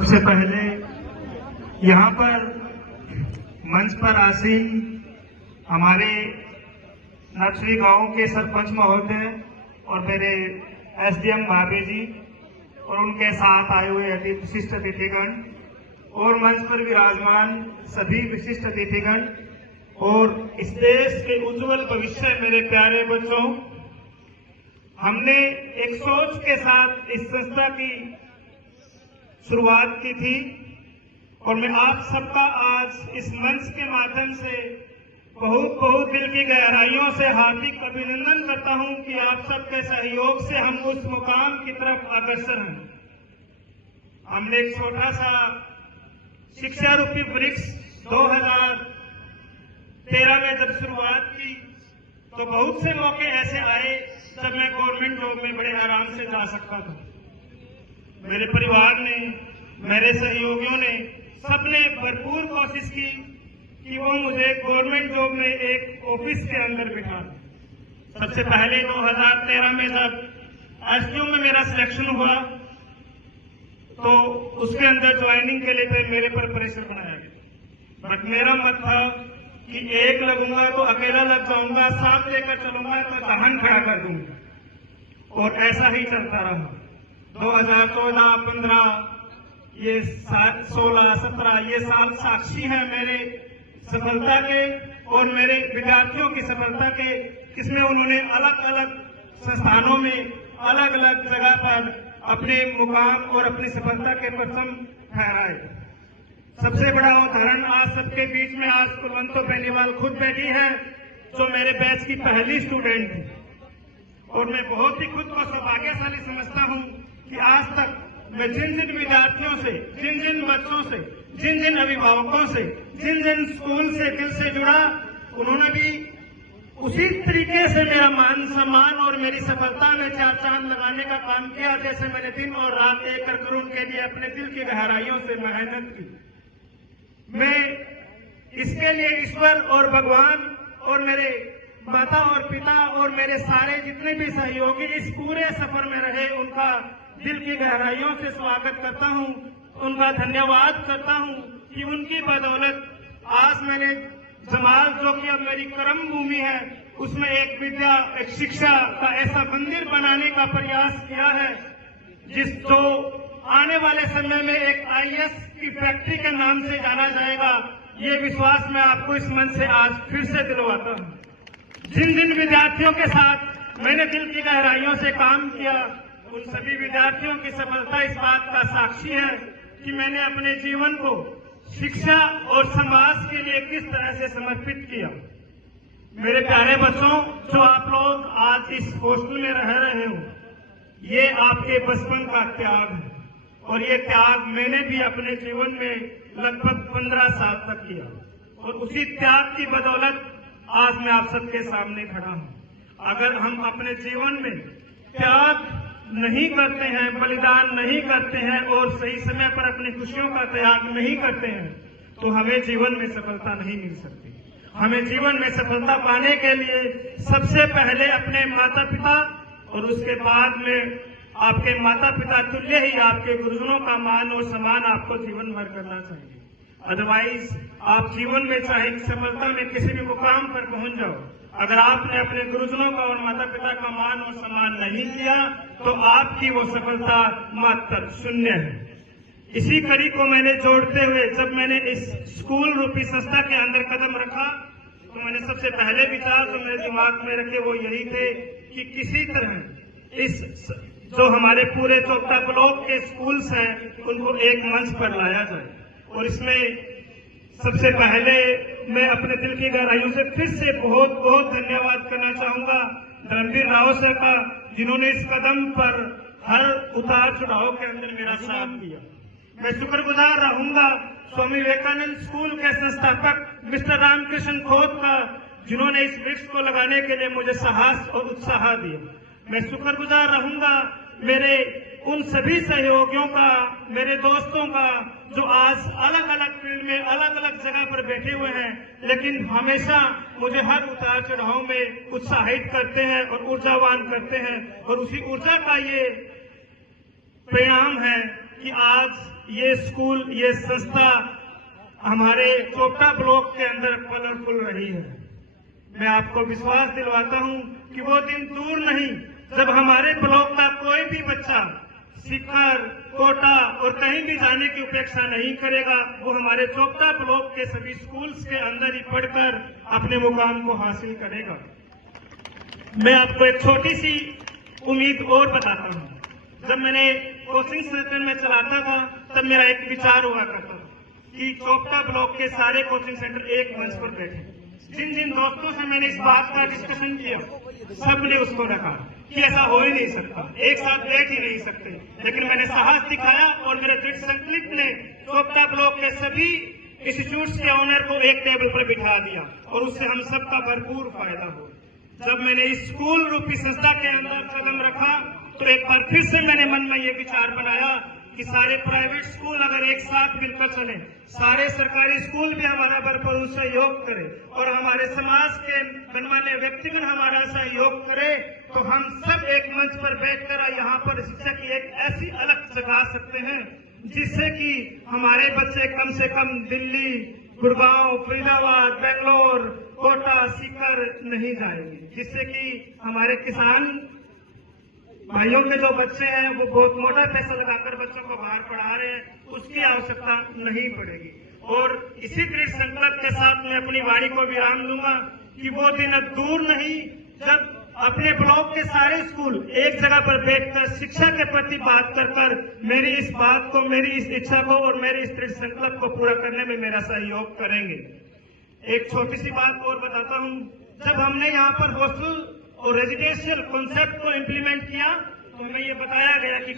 सबसे पहले यहाँ पर मंच पर आसीन हमारे नर्सरी गांव के सरपंच महोदय और मेरे एसडीएम भाभी जी और उनके साथ आए हुए विशिष्ट अतिथिगण और मंच पर विराजमान सभी विशिष्ट अतिथिगण और इस देश के उज्जवल भविष्य मेरे प्यारे बच्चों, हमने एक सोच के साथ इस संस्था की शुरुआत की थी और मैं आप सबका आज इस मंच के माध्यम से बहुत बहुत दिल की गहराइयों से हार्दिक अभिनंदन करता हूं कि आप सबके सहयोग से हम उस मुकाम की तरफ अग्रसर हैं। हमने एक छोटा सा शिक्षा रूपी वृक्ष 2013 में जब शुरुआत की तो बहुत से मौके ऐसे आए जब मैं गवर्नमेंट जॉब में बड़े आराम से जा सकता था। मेरे परिवार ने, मेरे सहयोगियों ने, सबने भरपूर कोशिश की कि वो मुझे गवर्नमेंट जॉब में एक ऑफिस के अंदर बिठा दें। सबसे पहले 2013 में जब एसडीओ में मेरा सिलेक्शन हुआ तो उसके अंदर ज्वाइनिंग के लिए मेरे पर प्रेशर बनाया गया, बट मेरा मत था कि एक लगूंगा तो अकेला लग जाऊंगा, साथ लेकर चलूंगा तो जहान खड़ा कर दूंगा, और ऐसा ही चलता रहा। 2014, 15, ये 16, 17 ये साल साक्षी हैं मेरे सफलता के और मेरे विद्यार्थियों की सफलता के। इसमें उन्होंने अलग अलग संस्थानों में अलग अलग जगह पर अपने मुकाम और अपनी सफलता के परचम फहराए। सबसे बड़ा उदाहरण आज सबके बीच में आज कुलवंतो बेनीवाल खुद बैठी है, जो मेरे बैच की पहली स्टूडेंट थी, और मैं बहुत ही खुद को सौभाग्यशाली समझता हूं कि आज तक मैं जिन जिन विद्यार्थियों से, जिन जिन बच्चों से, जिन जिन अभिभावकों से, जिन जिन स्कूल से दिल से जुड़ा, उन्होंने भी उसी तरीके से मेरा मान सम्मान और मेरी सफलता में चार चांद लगाने का काम किया, जैसे मैंने दिन और रात एक कर उनके लिए अपने दिल की गहराइयों से मेहनत की। मैं इसके लिए ईश्वर और भगवान और मेरे माता और पिता और मेरे सारे जितने भी सहयोगी इस पूरे सफर में रहे, उनका दिल की गहराइयों से स्वागत करता हूं, उनका धन्यवाद करता हूं कि उनकी बदौलत आज मैंने जमाल, जो कि अब मेरी कर्म भूमि है, उसमें एक विद्या, एक शिक्षा का ऐसा मंदिर बनाने का प्रयास किया है जो आने वाले समय में एक आईएएस की फैक्ट्री के नाम से जाना जाएगा। ये विश्वास मैं आपको इस मंच से आज फिर से दिलवाता हूं। जिन जिन विद्यार्थियों के साथ मैंने दिल की गहराइयों से काम किया, उन सभी विद्यार्थियों की सफलता इस बात का साक्षी है कि मैंने अपने जीवन को शिक्षा और समाज के लिए किस तरह से समर्पित किया। मेरे प्यारे बच्चों, जो आप लोग आज इस हॉस्टल में रह रहे हो, ये आपके बचपन का त्याग है, और ये त्याग मैंने भी अपने जीवन में लगभग 15 साल तक किया, और उसी त्याग की बदौलत आज मैं आप सबके सामने खड़ा हूं। अगर हम अपने जीवन में त्याग नहीं करते हैं, बलिदान नहीं करते हैं और सही समय पर अपनी खुशियों का त्याग नहीं करते हैं, तो हमें जीवन में सफलता नहीं मिल सकती। हमें जीवन में सफलता पाने के लिए सबसे पहले अपने माता पिता और उसके बाद में आपके माता पिता तुल्य ही आपके गुरुजनों का मान और सम्मान आपको जीवन भर करना चाहिए। अदरवाइज आप जीवन में चाहे सफलता में किसी भी मुकाम पर पहुंच जाओ, अगर आपने अपने गुरुजनों का और माता पिता का मान और सम्मान नहीं किया तो आपकी वो सफलता मात्र शून्य है। इसी कड़ी को मैंने जोड़ते हुए जब मैंने इस स्कूल रूपी संस्था के अंदर कदम रखा तो मैंने सबसे पहले विचार जो मेरे दिमाग में रखे वो यही थे कि किसी तरह इस जो हमारे पूरे चौथा ब्लॉक के स्कूल्स हैं उनको एक मंच पर लाया जाए। और इसमें सबसे पहले मैं अपने दिल की गहराइयों से फिर से बहुत बहुत धन्यवाद करना चाहूंगा धर्मवीर राव सर का, जिन्होंने इस कदम पर हर उतार चढ़ाव के अंदर मेरा साथ दिया। मैं शुक्रगुजार रहूंगा स्वामी विवेकानंद स्कूल के संस्थापक मिस्टर रामकृष्ण खोत का, जिन्होंने इस वृक्ष को लगाने के लिए मुझे साहस और उत्साह दिया। मैं शुक्रगुजार रहूंगा मेरे उन सभी सहयोगियों का, मेरे दोस्तों का, जो आज अलग अलग फील्ड में अलग अलग जगह पर बैठे हुए हैं, लेकिन हमेशा मुझे हर उतार चढ़ाव में उत्साहित करते हैं और ऊर्जावान करते हैं। और उसी ऊर्जा का ये परिणाम है कि आज ये स्कूल, ये संस्था हमारे चोपड़ा ब्लॉक के अंदर कलरफुल रही है। मैं आपको विश्वास दिलवाता हूं कि वो दिन दूर नहीं जब हमारे ब्लॉक का कोई भी बच्चा सीकर, कोटा और कहीं भी जाने की उपेक्षा नहीं करेगा। वो हमारे चोपड़ा ब्लॉक के सभी स्कूल्स के अंदर ही पढ़कर अपने मुकाम को हासिल करेगा। मैं आपको एक छोटी सी उम्मीद और बताता हूं। जब मैंने कोचिंग सेंटर में चलाता था तब मेरा एक विचार हुआ करता था कि चोपड़ा ब्लॉक के सारे कोचिंग सेंटर एक मंच पर बैठे। जिन जिन दोस्तों से मैंने इस बात का डिस्कशन किया, सबने उसको रखा कि ऐसा हो ही नहीं सकता, एक साथ बैठ ही नहीं सकते। लेकिन मैंने साहस दिखाया और मेरे दृढ़ संकल्प ने चोपड़ा ब्लॉक के सभी इंस्टीट्यूट्स के ऑनर को एक टेबल पर बिठा दिया और उससे हम सबका भरपूर फायदा हो। जब मैंने इस स्कूल रूपी संस्था के अंदर कदम रखा तो एक बार फिर से मैंने मन में ये विचार बनाया कि सारे प्राइवेट स्कूल अगर एक साथ मिलकर चले, सारे सरकारी स्कूल भी हमारा भरपूर सहयोग करे और हमारे समाज के गणमान्य व्यक्तिगण हमारा सहयोग करे, तो हम सब एक मंच पर बैठकर यहाँ पर शिक्षा की एक ऐसी अलग जगा सकते हैं जिससे कि हमारे बच्चे कम से कम दिल्ली, गुड़गांव, फरीदाबाद, बेंगलोर, कोटा, सीकर नहीं जाएंगे, जिससे कि हमारे किसान भाइयों के जो बच्चे हैं वो बहुत मोटा पैसा लगाकर बच्चों को बाहर पढ़ा रहे हैं, उसकी आवश्यकता नहीं पड़ेगी। और इसी दृढ़ संकल्प के साथ मैं अपनी वाणी को विराम दूंगा कि वो दिन अब दूर नहीं जब अपने ब्लॉक के सारे स्कूल एक जगह पर बैठकर शिक्षा के प्रति बात कर मेरी इस बात को, मेरी इस इच्छा को और मेरे इस दृढ़ संकल्प को पूरा करने में मेरा सहयोग करेंगे। एक छोटी सी बात और बताता हूँ। जब हमने यहाँ पर हॉस्टल और रेजिडेंशियल कॉन्सेप्ट को इम्प्लीमेंट किया तो हमें ये बताया गया कि